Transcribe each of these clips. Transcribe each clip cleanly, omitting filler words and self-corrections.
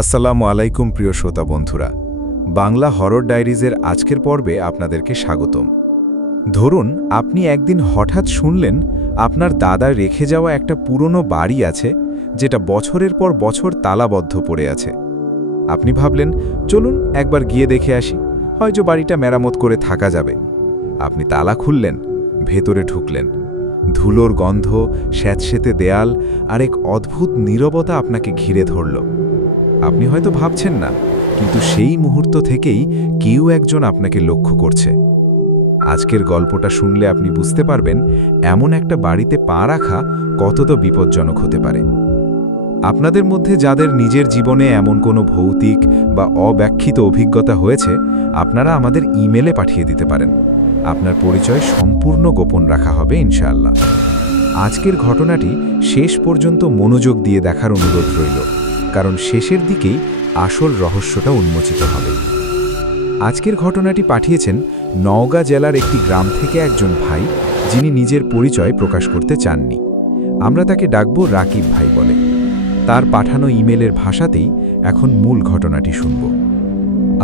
আসসালামু আলাইকুম প্রিয় শ্রোতা বন্ধুরা, বাংলা হরর ডায়েরিজের আজকের পর্বে আপনাদেরকে স্বাগতম। ধরুন আপনি একদিন হঠাৎ শুনলেন আপনার দাদা রেখে যাওয়া একটা পুরনো বাড়ি আছে, যেটা বছরের পর বছর তালাবদ্ধ পড়ে আছে। আপনি ভাবলেন, চলুন একবার গিয়ে দেখে আসি, হয়তো বাড়িটা মেরামত করে থাকা যাবে। আপনি তালা খুললেন, ভেতরে ঢুকলেন। ধুলোর গন্ধ, স্যাঁতসেঁতে দেয়াল আর এক অদ্ভুত নীরবতা আপনাকে ঘিরে ধরল। আপনি হয়তো ভাবছেন না, কিন্তু সেই মুহূর্ত থেকেই কেউ একজন আপনাকে লক্ষ্য করছে। আজকের গল্পটা শুনলে আপনি বুঝতে পারবেন এমন একটা বাড়িতে পা রাখা কতটা বিপজ্জনক হতে পারে। আপনাদের মধ্যে যাদের নিজের জীবনে এমন কোনো ভৌতিক বা অব্যাখ্যিত অভিজ্ঞতা হয়েছে, আপনারা আমাদের ইমেলে পাঠিয়ে দিতে পারেন। আপনার পরিচয় সম্পূর্ণ গোপন রাখা হবে ইনশাআল্লাহ। আজকের ঘটনাটি শেষ পর্যন্ত মনোযোগ দিয়ে দেখার অনুরোধ রইল, কারণ শেষের দিকেই আসল রহস্যটা উন্মোচিত হবে। আজকের ঘটনাটি পাঠিয়েছেন নওগাঁ জেলার একটি গ্রাম থেকে একজন ভাই, যিনি নিজের পরিচয় প্রকাশ করতে চাননি। আমরা তাকে ডাকব রাকিব ভাই বলে। তার পাঠানো ইমেলের ভাষাতেই এখন মূল ঘটনাটি শুনব।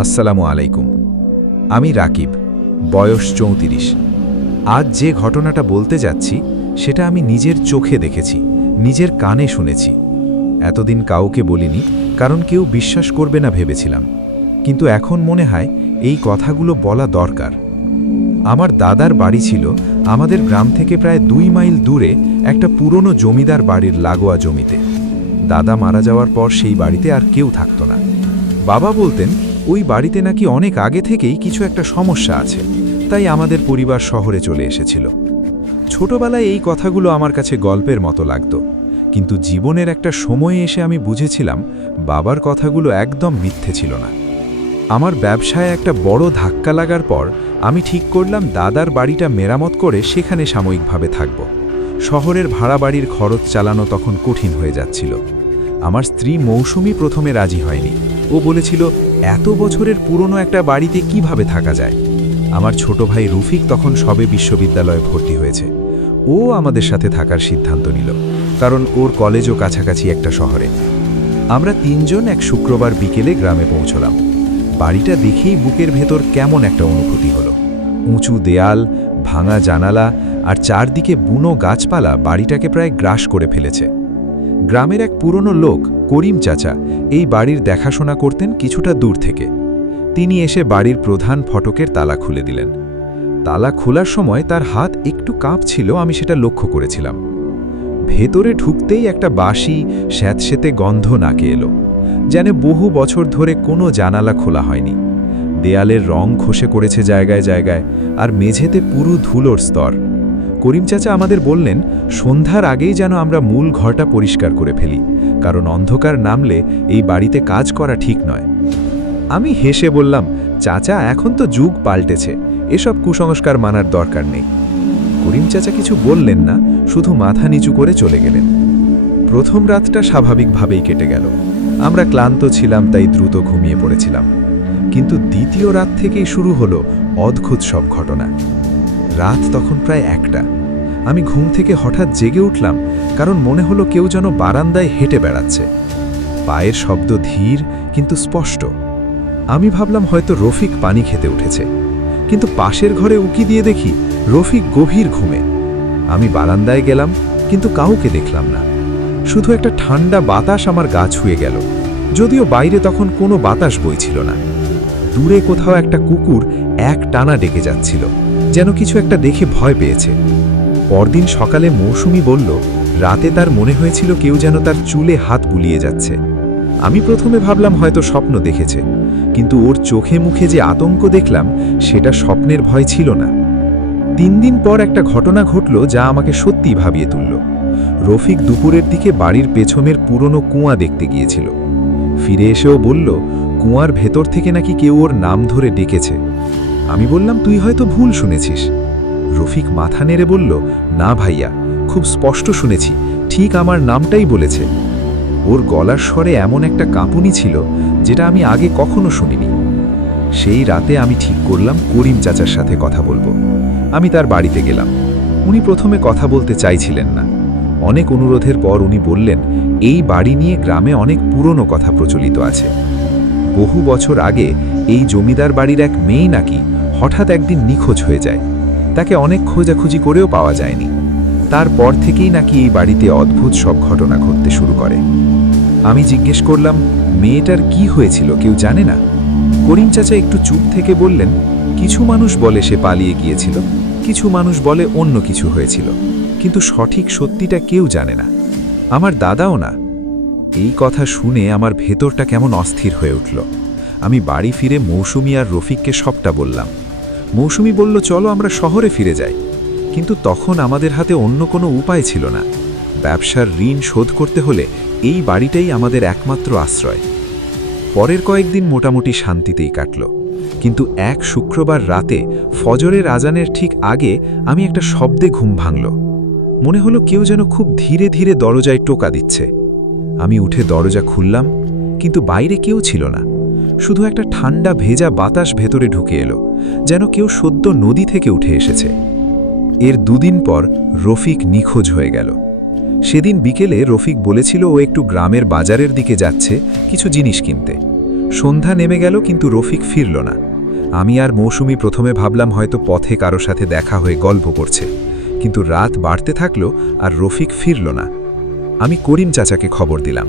আসসালামু আলাইকুম, আমি রাকিব, বয়স 34। আজ যে ঘটনাটা বলতে যাচ্ছি সেটা আমি নিজের চোখে দেখেছি, নিজের কানে শুনেছি। এতদিন কাউকে বলিনি, কারণ কেউ বিশ্বাস করবে না ভেবেছিলাম। কিন্তু এখন মনে হয় এই কথাগুলো বলা দরকার। আমার দাদার বাড়ি ছিল আমাদের গ্রাম থেকে প্রায় 2 মাইল দূরে একটা পুরনো জমিদার বাড়ির লাগোয়া জমিতে। দাদা মারা যাওয়ার পর সেই বাড়িতে আর কেউ থাকতো না। বাবা বলতেন ওই বাড়িতে নাকি অনেক আগে থেকেই কিছু একটা সমস্যা আছে, তাই আমাদের পরিবার শহরে চলে এসেছিল। ছোটবেলায় এই কথাগুলো আমার কাছে গল্পের মতো লাগতো, কিন্তু জীবনের একটা সময়ে এসে আমি বুঝেছিলাম বাবার কথাগুলো একদম মিথ্যে ছিল না। আমার ব্যবসায় একটা বড় ধাক্কা লাগার পর আমি ঠিক করলাম দাদার বাড়িটা মেরামত করে সেখানে সাময়িকভাবে থাকব। শহরের ভাড়া বাড়ির খরচ চালানো তখন কঠিন হয়ে যাচ্ছিল। আমার স্ত্রী মৌসুমী প্রথমে রাজি হয়নি। ও বলেছিল, এত বছরের পুরনো একটা বাড়িতে কিভাবে থাকা যায়। আমার ছোট ভাই রফিক তখন সবে বিশ্ববিদ্যালয়ে ভর্তি হয়েছে। ও আমাদের সাথে থাকার সিদ্ধান্ত নিল, কারণ ওর কলেজও কাছাকাছি একটা শহরে। আমরা 3 জন এক শুক্রবার বিকেলে গ্রামে পৌঁছলাম। বাড়িটা দেখেই বুকের ভেতর কেমন একটা অনুভূতি হলো। উঁচু দেয়াল, ভাঙা জানালা আর চারদিকে বুনো গাছপালা বাড়িটাকে প্রায় গ্রাস করে ফেলেছে। গ্রামের এক পুরনো লোক, করিম চাচা, এই বাড়ির দেখাশোনা করতেন কিছুটা দূর থেকে। তিনি এসে বাড়ির প্রধান ফটকের তালা খুলে দিলেন। তালা খোলার সময় তার হাত একটু কাঁপছিল, আমি সেটা লক্ষ্য করেছিলাম। ভেতরে ঢুকতেই একটা বাসি, স্যাঁতসেঁতে গন্ধ নাকে এলো, যেন বহু বছর ধরে কোনো জানালা খোলা হয়নি। দেয়ালের রং খসে করেছে জায়গায় জায়গায়, আর মেঝেতে পুরো ধুলোর স্তর। করিম চাচা আমাদের বললেন, সন্ধ্যার আগেই যেন আমরা মূল ঘরটা পরিষ্কার করে ফেলি, কারণ অন্ধকার নামলে এই বাড়িতে কাজ করা ঠিক নয়। আমি হেসে বললাম, চাচা, এখন তো যুগ পাল্টেছে, এসব কুসংস্কার মানার দরকার নেই। করিম চাচা কিছু বললেন না, শুধু মাথা নিচু করে চলে গেলেন। প্রথম রাতটা স্বাভাবিকভাবেই কেটে গেল। আমরা ক্লান্ত ছিলাম, তাই দ্রুত ঘুমিয়ে পড়েছিলাম। কিন্তু দ্বিতীয় রাত থেকেই শুরু হলো অদ্ভুত সব ঘটনা। রাত তখন প্রায় 1টা। আমি ঘুম থেকে হঠাৎ জেগে উঠলাম, কারণ মনে হলো কেউ যেন বারান্দায় হেঁটে বেড়াচ্ছে। পায়ের শব্দ ধীর কিন্তু স্পষ্ট। আমি ভাবলাম হয়তো রফিক পানি খেতে উঠেছে, কিন্তু পাশের ঘরে উকি দিয়ে দেখি রফিক গভীর ঘুমে। আমি বারান্দায় গেলাম, কিন্তু কাউকে দেখলাম না। শুধু একটা ঠান্ডা বাতাস আমার গা ছুঁয়ে গেল, যদিও বাইরে তখন কোনো বাতাস বইছিল না। দূরে কোথাও একটা কুকুর এক টানা ডেকে যাচ্ছিল, যেন কিছু একটা দেখে ভয় পেয়েছে। পরদিন সকালে মৌসুমী বলল, রাতে তার মনে হয়েছিল কেউ যেন তার চুলে হাত বুলিয়ে যাচ্ছে। আমি প্রথমে ভাবলাম হয়তো স্বপ্ন দেখেছে, কিন্তু ওর চোখে মুখে যে আতঙ্ক দেখলাম সেটা স্বপ্নের ভয় ছিল না। 3 দিন পর একটা ঘটনা ঘটল যা আমাকে সত্যিই ভাবিয়ে তুলল। রফিক দুপুরের দিকে বাড়ির পেছনের পুরনো কুয়া দেখতে গিয়েছিল। ফিরে এসেও বলল, কুয়ার ভেতর থেকে নাকি কেউ ওর নাম ধরে ডেকেছে। আমি বললাম, তুই হয়তো ভুল শুনেছিস। রফিক মাথা নেড়ে বলল, না ভাইয়া, খুব স্পষ্ট শুনেছি, ঠিক আমার নামটাই বলেছে। ওর গলার স্বরে এমন একটা কাঁপুনি ছিল যেটা আমি আগে কখনো শুনিনি। সেই রাতে আমি ঠিক করলাম করিম চাচার সাথে কথা বলবো। আমি তার বাড়িতে গেলাম। উনি প্রথমে কথা বলতে চাইছিলেন না। অনেক অনুরোধের পর উনি বললেন, এই বাড়ি নিয়ে গ্রামে অনেক পুরনো কথা প্রচলিত আছে। বহু বছর আগে এই জমিদার বাড়ির এক মেয়ে নাকি হঠাৎ একদিন নিখোঁজ হয়ে যায়। তাকে অনেক খোঁজাখুঁজি করেও পাওয়া যায়নি। তারপর থেকেই নাকি এই বাড়িতে অদ্ভুত সব ঘটনা ঘটতে শুরু করে। আমি জিজ্ঞেস করলাম, মেয়েটার কি হয়েছিল কেউ জানে না? করিম চাচা একটু চুপ থেকে বললেন, কিছু মানুষ বলে সে পালিয়ে গিয়েছিল, কিছু মানুষ বলে অন্য কিছু হয়েছিল, কিন্তু সঠিক সত্যিটা কেউ জানে না। আমার দাদাও না। এই কথা শুনে আমার ভেতরটা কেমন অস্থির হয়ে উঠল। আমি বাড়ি ফিরে মৌসুমী আর রফিককে সবটা বললাম। মৌসুমী বলল, চলো আমরা শহরে ফিরে যাই। কিন্তু তখন আমাদের হাতে অন্য কোনো উপায় ছিল না। ব্যবসার ঋণ শোধ করতে হলে এই বাড়িটাই আমাদের একমাত্র আশ্রয়। পরের কয়েকদিন মোটামুটি শান্তিতেই কাটল, কিন্তু এক শুক্রবার রাতে ফজরের আজানের ঠিক আগে আমি একটা শব্দে ঘুম ভাঙল। মনে হলো কেউ যেন খুব ধীরে ধীরে দরজায় টোকা দিচ্ছে। আমি উঠে দরজা খুললাম, কিন্তু বাইরে কেউ ছিল না। শুধু একটা ঠান্ডা ভেজা বাতাস ভেতরে ঢুকে এলো, যেন কেউ সদ্য নদী থেকে উঠে এসেছে। এর দুদিন পর রফিক নিখোঁজ হয়ে গেল। সেদিন বিকেলে রফিক বলেছিল ও একটু গ্রামের বাজারের দিকে যাচ্ছে কিছু জিনিস কিনতে। সন্ধ্যা নেমে গেল, কিন্তু রফিক ফিরল না। আমি আর মৌসুমী প্রথমে ভাবলাম হয়তো পথে কারো সাথে দেখা হয়ে গল্প করছে, কিন্তু রাত বাড়তে থাকল আর রফিক ফিরল না। আমি করিম চাচাকে খবর দিলাম।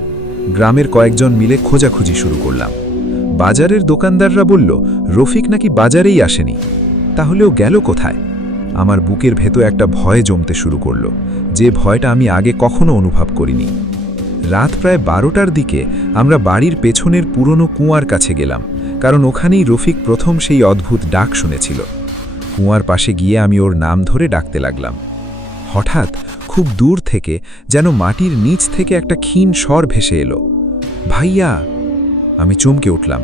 গ্রামের কয়েকজন মিলে খোঁজাখুঁজি শুরু করলাম। বাজারের দোকানদাররা বলল, রফিক নাকি বাজারেই আসেনি। তাহলেও গেল কোথায়? আমার বুকের ভেতর একটা ভয় জমতে শুরু করল, যে ভয়টা আমি আগে কখনো অনুভব করিনি। রাত প্রায় 12টার দিকে আমরা বাড়ির পেছনের পুরনো কুয়ার কাছে গেলাম, কারণ ওখানেই রফিক প্রথম সেই অদ্ভুত ডাক শুনেছিল। কুয়ার পাশে গিয়ে আমি ওর নাম ধরে ডাকতে লাগলাম। হঠাৎ খুব দূর থেকে যেন মাটির নিচ থেকে একটা ক্ষীণ স্বর ভেসে এলো, ভাইয়া! আমি চমকে উঠলাম।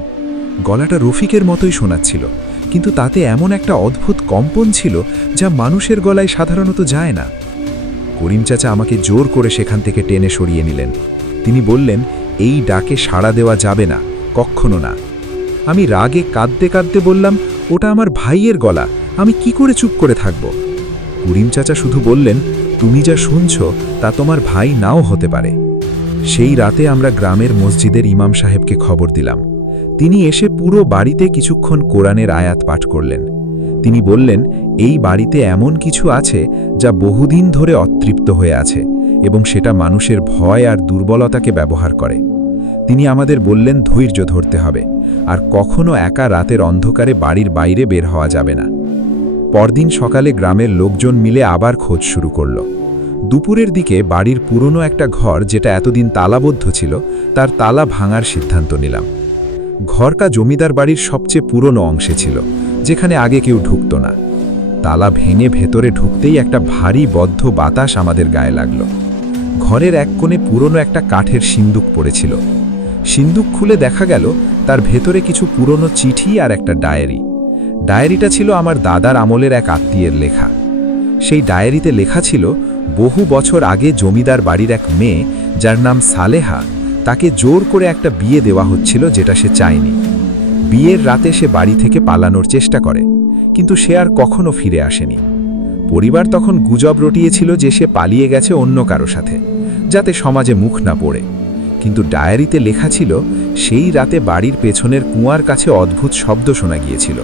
গলাটা রফিকের মতোই শোনাচ্ছিল, কিন্তু তাতে এমন একটা অদ্ভুত কম্পন ছিল যা মানুষের গলায় সাধারণত যায় না। করিম চাচা আমাকে জোর করে সেখান থেকে টেনে সরিয়ে নিলেন। তিনি বললেন, এই ডাকে সাড়া দেওয়া যাবে না, কখনো না। আমি রাগে কাঁদতে কাঁদতে বললাম, ওটা আমার ভাইয়ের গলা, আমি কি করে চুপ করে থাকব? করিম চাচা শুধু বললেন, তুমি যা শুনছ তা তোমার ভাই নাও হতে পারে। সেই রাতে আমরা গ্রামের মসজিদের ইমাম সাহেবকে খবর দিলাম। তিনি এসে পুরো বাড়িতে কিছুক্ষণ কোরআনের আয়াত পাঠ করলেন। তিনি বললেন, এই বাড়িতে এমন কিছু আছে যা বহুদিন ধরে অতৃপ্ত হয়ে আছে, এবং সেটা মানুষের ভয় আর দুর্বলতাকে ব্যবহার করে। তিনি আমাদের বললেন, ধৈর্য ধরতে হবে, আর কখনো একা রাতের অন্ধকারে বাড়ির বাইরে বের হওয়া যাবে না। পরদিন সকালে গ্রামের লোকজন মিলে আবার খোঁজ শুরু করল। দুপুরের দিকে বাড়ির পুরনো একটা ঘর, যেটা এতদিন তালাবদ্ধ ছিল, তার তালা ভাঙার সিদ্ধান্ত নিলাম। ঘরটা জমিদার বাড়ির সবচেয়ে পুরনো অংশে ছিল, যেখানে আগে কেউ ঢুকত না। তালা ভেঙে ভেতরে ঢুকতেই একটা ভারী বদ্ধ বাতাস আমাদের গায়ে লাগল। ঘরের এক কোণে পুরনো একটা কাঠের সিন্দুক পড়েছিল। সিন্দুক খুলে দেখা গেল তার ভেতরে কিছু পুরনো চিঠি আর একটা ডায়েরি। ডায়েরিটা ছিল আমার দাদার আমলের এক আত্মীয়ের লেখা। সেই ডায়েরিতে লেখা ছিল, বহু বছর আগে জমিদার বাড়ির এক মেয়ে, যার নাম সালেহা, তাকে জোর করে একটা বিয়ে দেওয়া হচ্ছিল, যেটা সে চায়নি। বিয়ের রাতে সে বাড়ি থেকে পালানোর চেষ্টা করে, কিন্তু সে আর কখনো ফিরে আসেনি। পরিবার তখন গুজব রটিয়েছিল যে সে পালিয়ে গেছে অন্য কারো সাথে, যাতে সমাজে মুখ না পড়ে। কিন্তু ডায়েরিতে লেখা ছিল, সেই রাতে বাড়ির পেছনের কুয়ার কাছে অদ্ভুত শব্দ শোনা গিয়েছিল,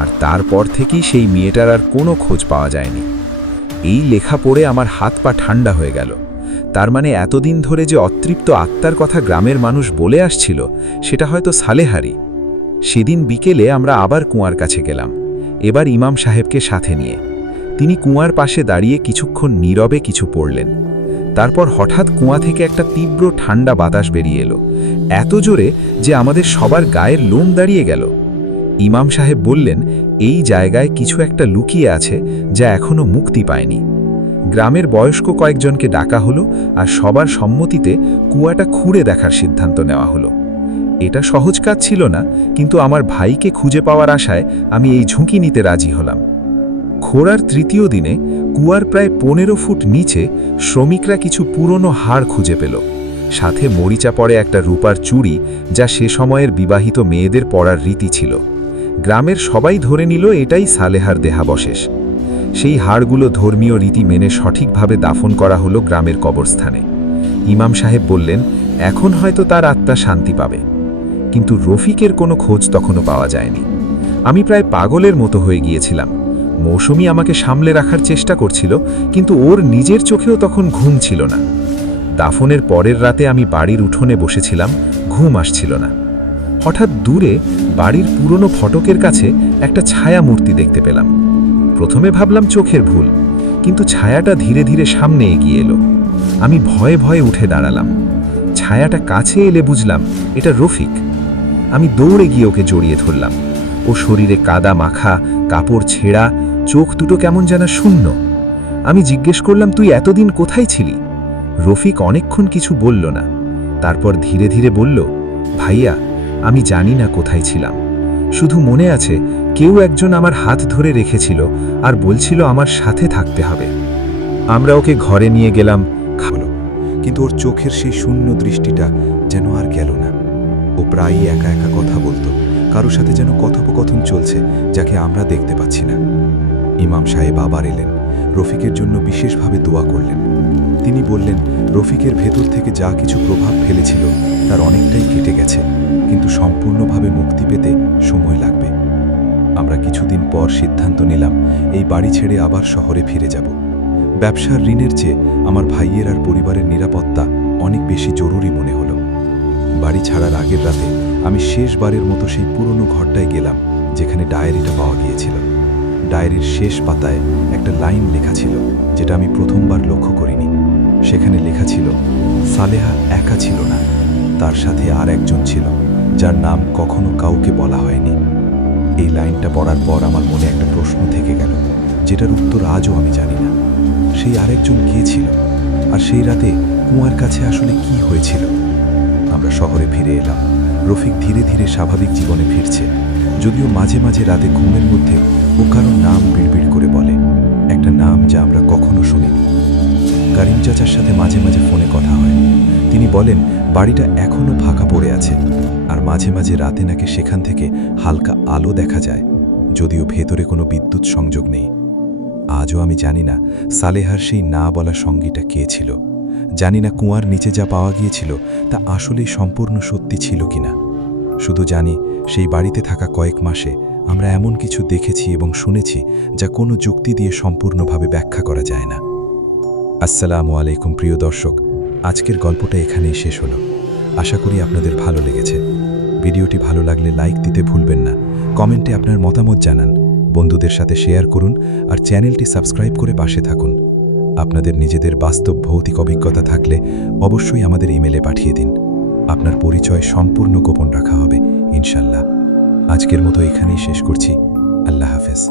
আর তারপর থেকেই সেই মেয়েটার আর কোনো খোঁজ পাওয়া যায়নি। এই লেখা পড়ে আমার হাত পা ঠান্ডা হয়ে গেল। তার মানে এতদিন ধরে যে অতৃপ্ত আত্মার কথা গ্রামের মানুষ বলে আসছিল, সেটা হয়তো সালেহারি। সেদিন বিকেলে আমরা আবার কুয়ার কাছে গেলাম, এবার ইমাম সাহেবকে সাথে নিয়ে। তিনি কুয়ার পাশে দাঁড়িয়ে কিছুক্ষণ নীরবে কিছু পড়লেন। তারপর হঠাৎ কুয়া থেকে একটা তীব্র ঠান্ডা বাতাস বেরিয়ে এলো, এত জোরে যে আমাদের সবার গায়ের লোম দাঁড়িয়ে গেল। ইমাম সাহেব বললেন, এই জায়গায় কিছু একটা লুকিয়ে আছে যা এখনো মুক্তি পায়নি। গ্রামের বয়স্ক কয়েকজনকে ডাকা হলো, আর সবার সম্মতিতে কুয়াটা খুঁড়ে দেখার সিদ্ধান্ত নেওয়া হলো। এটা সহজ কাজ ছিল না, কিন্তু আমার ভাইকে খুঁজে পাওয়ার আশায় আমি এই ঝুঁকি নিতে রাজি হলাম। খোঁড়ার তৃতীয় দিনে কুয়ার প্রায় 15 ফুট নিচে শ্রমিকরা কিছু পুরনো হাড় খুঁজে পেল, সাথে মরিচা পড়ে একটা রূপার চুড়ি, যা সে সময়ের বিবাহিত মেয়েদের পরার রীতি ছিল। গ্রামের সবাই ধরে নিল এটাই সালেহার দেহাবশেষ। সেই হাড়গুলো ধর্মীয় রীতি মেনে সঠিকভাবে দাফন করা হলো গ্রামের কবরস্থানে। ইমাম সাহেব বললেন, এখন হয়তো তার আত্মা শান্তি পাবে। কিন্তু রফিকের কোনো খোঁজ তখনও পাওয়া যায়নি। আমি প্রায় পাগলের মতো হয়ে গিয়েছিলাম। মৌসুমী আমাকে সামলে রাখার চেষ্টা করছিল, কিন্তু ওর নিজের চোখেও তখন ঘুম ছিল না। দাফনের পরের রাতে আমি বাড়ির উঠোনে বসেছিলাম, ঘুম আসছিল না। হঠাৎ দূরে বাড়ির পুরনো ফটকের কাছে একটা ছায়া মূর্তি দেখতে পেলাম। প্রথমে ভাবলাম চোখের ভুল, কিন্তু ছায়াটা ধীরে ধীরে সামনে এগিয়ে এলো। আমি ভয়ে ভয়ে উঠে দাঁড়ালাম। ছায়াটা কাছে এলে বুঝলাম এটা রফিক। আমি দৌড়ে গিয়ে ওকে জড়িয়ে ধরলাম। ও শরীরে কাদা মাখা, কাপড় ছেঁড়া, চোখ দুটো কেমন যেন শূন্য। আমি জিজ্ঞেস করলাম, তুই এতদিন কোথায় ছিলি? রফিক অনেকক্ষণ কিছু বলল না। তারপর ধীরে ধীরে বলল, ভাইয়া, আমি জানি না কোথায় ছিলাম। শুধু মনে আছে কেউ একজন আমার হাত ধরে রেখেছিল আর বলছিল আমার সাথে থাকতে হবে। আমরা ওকে ঘরে নিয়ে গেলাম, খাওয়ালো, কিন্তু ওর চোখের সেই শূন্য দৃষ্টিটা যেন আর গেল না। ও প্রায়ই একা একা কথা বলতো, কারো সাথে যেন কথোপকথন চলছে, যাকে আমরা দেখতে পাচ্ছি না। ইমাম সাহেব আবার এলেন, রফিকের জন্য বিশেষভাবে দোয়া করলেন। তিনি বললেন, রফিকের ভেতর থেকে যা কিছু প্রভাব ফেলেছিল তার অনেকটাই কেটে গেছে, কিন্তু সম্পূর্ণভাবে মুক্তি পেতে সময় লাগবে। আমরা কিছুদিন পর সিদ্ধান্ত নিলাম এই বাড়ি ছেড়ে আবার শহরে ফিরে যাব। ব্যবসার ঋণের চেয়ে আমার ভাইয়ের আর পরিবারের নিরাপত্তা অনেক বেশি জরুরি মনে হলো। বাড়ি ছাড়ার আগের রাতে আমি শেষবারের মতো সেই পুরনো ঘরটায় গেলাম যেখানে ডায়েরিটা পাওয়া গিয়েছিল। ডায়েরির শেষ পাতায় একটা লাইন লেখা ছিল, যেটা আমি প্রথমবার লক্ষ্য করিনি। সেখানে লেখা ছিল, সালেহা একা ছিল না, তার সাথে আর একজন ছিল, যার নাম কখনো কাউকে বলা হয়নি। এই লাইনটা পড়ার পর আমার মনে একটা প্রশ্ন থেকে গেল, যেটার উত্তর আজও আমি জানি না। সেই আরেকজন কে ছিল, আর সেই রাতে কুয়ার কাছে আসলে কি হয়েছিল? আমরা শহরে ফিরে এলাম। রফিক ধীরে ধীরে স্বাভাবিক জীবনে ফিরছে, যদিও মাঝে মাঝে রাতে ঘুমের মধ্যে ও কারো নাম বিড়বিড় করে বলে, একটা নাম যা আমরা কখনো শুনিনি। কারিম চাচার সাথে মাঝে মাঝে ফোনে কথা হয়। তিনি বলেন বাড়িটা এখনও ফাঁকা পড়ে আছে, আর মাঝে মাঝে রাতে নাকি সেখান থেকে হালকা আলো দেখা যায়, যদিও ভেতরে কোনো বিদ্যুৎ সংযোগ নেই। আজও আমি জানি না সালেহার সেই না বলা সঙ্গীটা কে ছিল। জানি না কুয়ার নিচে যা পাওয়া গিয়েছিল তা আসলেই সম্পূর্ণ সত্যি ছিল কিনা। শুধু জানি সেই বাড়িতে থাকা কয়েক মাসে আমরা এমন কিছু দেখেছি এবং শুনেছি যা কোনো যুক্তি দিয়ে সম্পূর্ণভাবে ব্যাখ্যা করা যায় না। আসসালামু আলাইকুম প্রিয় দর্শক, আজকের গল্পটা এখানেই শেষ হলো। আশা করি আপনাদের ভালো লেগেছে। ভিডিওটি ভালো লাগলে লাইক দিতে ভুলবেন না। কমেন্টে আপনার মতামত জানান, বন্ধুদের সাথে শেয়ার করুন, আর চ্যানেলটি সাবস্ক্রাইব করে পাশে থাকুন। আপনাদের নিজেদের বাস্তব ভৌতিক অভিজ্ঞতা থাকলে অবশ্যই আমাদের ইমেলে পাঠিয়ে দিন। আপনার পরিচয় সম্পূর্ণ গোপন রাখা হবে ইনশাল্লাহ। আজকের মতো এখানেই শেষ করছি। আল্লাহ হাফেজ।